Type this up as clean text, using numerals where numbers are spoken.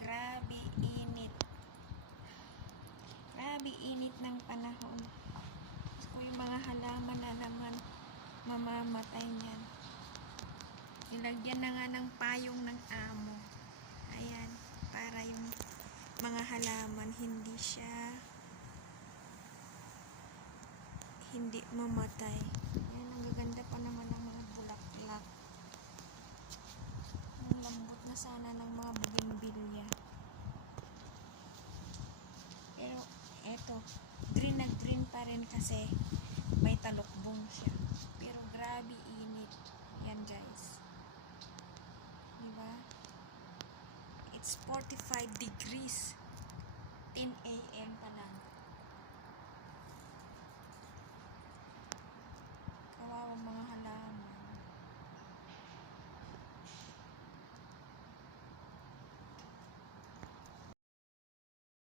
grabe init. Grabe init ng panahon. Ko yung mga halaman na naman mamamatay niyan. Nilagyan na nga ng payong ng amo. Ayan, para yung mga halaman hindi mamatay. Ayan, ang gaganda pa naman ng mga bulaklak. Ang lambot na sana ng mga bougainvillea. Pero eto, green na green pa rin kasi may talukbong siya. Pero grabe init. Yan guys. Diba? It's 45 degrees. 10 a.m. pa lang.